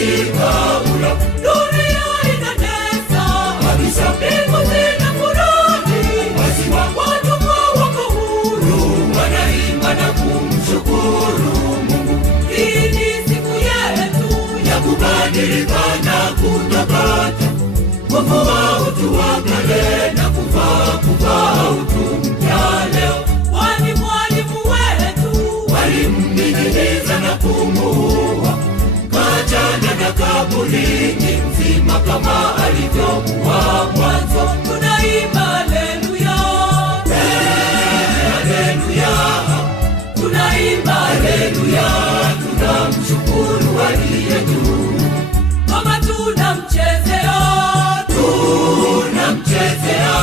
ula. Dunia inatesa kabisa, mbingu zinafurahi, wazima watumwa wako huru, wanaimba na kumshukuru Mungu. Hii ni siku yetu ya kubadilika na kutakata, kuvua utu wa kale na kuvaa utu mpya leo. Kwani mwalimu wetu walimning'iniza na kumuua, kaachana na kaburini mzima kama alivyokuwa mwanzo. Tunaimba haleluya, haleluya, tunaimba haleluya, tunamshukuru aliye juu. Kama tunamchezea, tunamchezea,